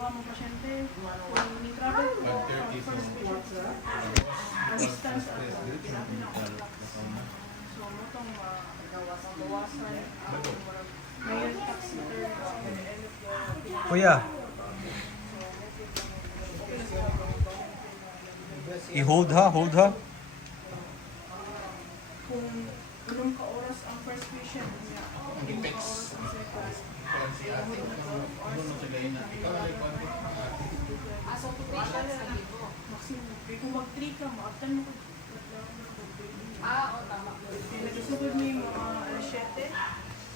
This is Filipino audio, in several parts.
duha mong pasyente, kung ni-travel ko, first patient, assistance at pinapinakulat. So, motong bawasan, ngayon tax return, Kuya. I-hold ha, hold ha. kung anong ka-oras ang first patient, anong ka-oras ang second. Maximum. Kung mag-3 ka, maabtan mo ko. Tama. Nagsugod mo yung mga 7.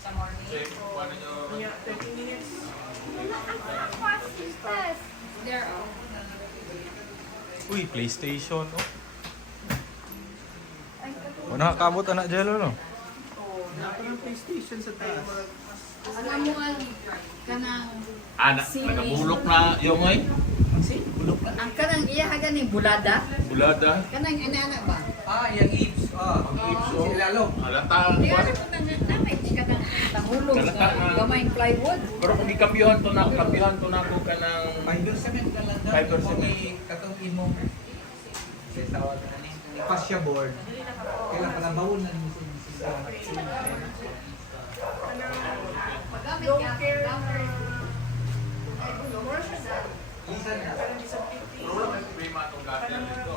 Sa morning. Yeah, 30 minutes. There, Uy, PlayStation. Oh. O nakakamot anak Jello no? Parang PlayStation sa taas. alam mo kanang Anak, nagabulok na yung ay. ang kanang iya ni bulada. Bulada. Kanang ana ba? Yung Ibs. Ang Ibs. Lalo. Alatang Di kuwan. ano ko nang namay di ka nang tahulog Kalata sa na. gamayng plywood. Pero kung ikambyohan to na, kambyohan to na ko ka ng... Fiber cement ka lang daw. Fiber cement. Katong imo. Kaya tawag na ni. Fascia board. Kailan pala bawon na ni sa Magamit Long ka care gamit. Lisan na. Parang disability. Pero wala may problema itong gata dito.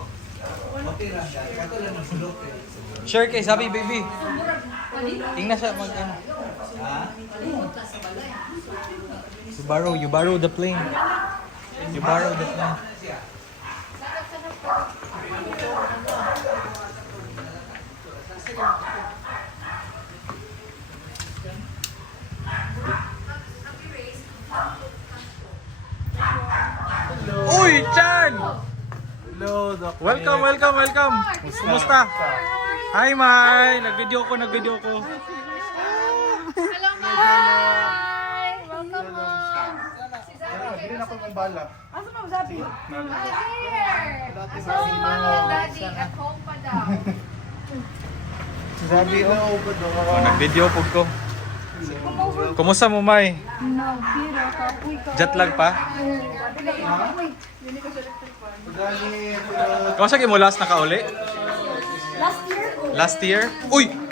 Okay lang dahil. Kato lang ng sulok eh. Share kay sabi baby. Tingnan siya mag ano. Ha? You borrow the plane. You borrow the plane. Ano siya? Uy, Chan! Hello, Doc. Welcome, welcome, welcome. Kumusta? Hi, Mai. Nag-video ko. Hello, Mai! Welcome, Mom! Si Zabi kayo sa balak. Asa mo, Zabi? here! Asa mo, Mama and Daddy? At home pa daw. Sabi, Oh, nag-video po ko. Kumusta mo, Mai? Jet lag pa? Kamusta kayo mo last nakauli? Last year? Last year? Uy!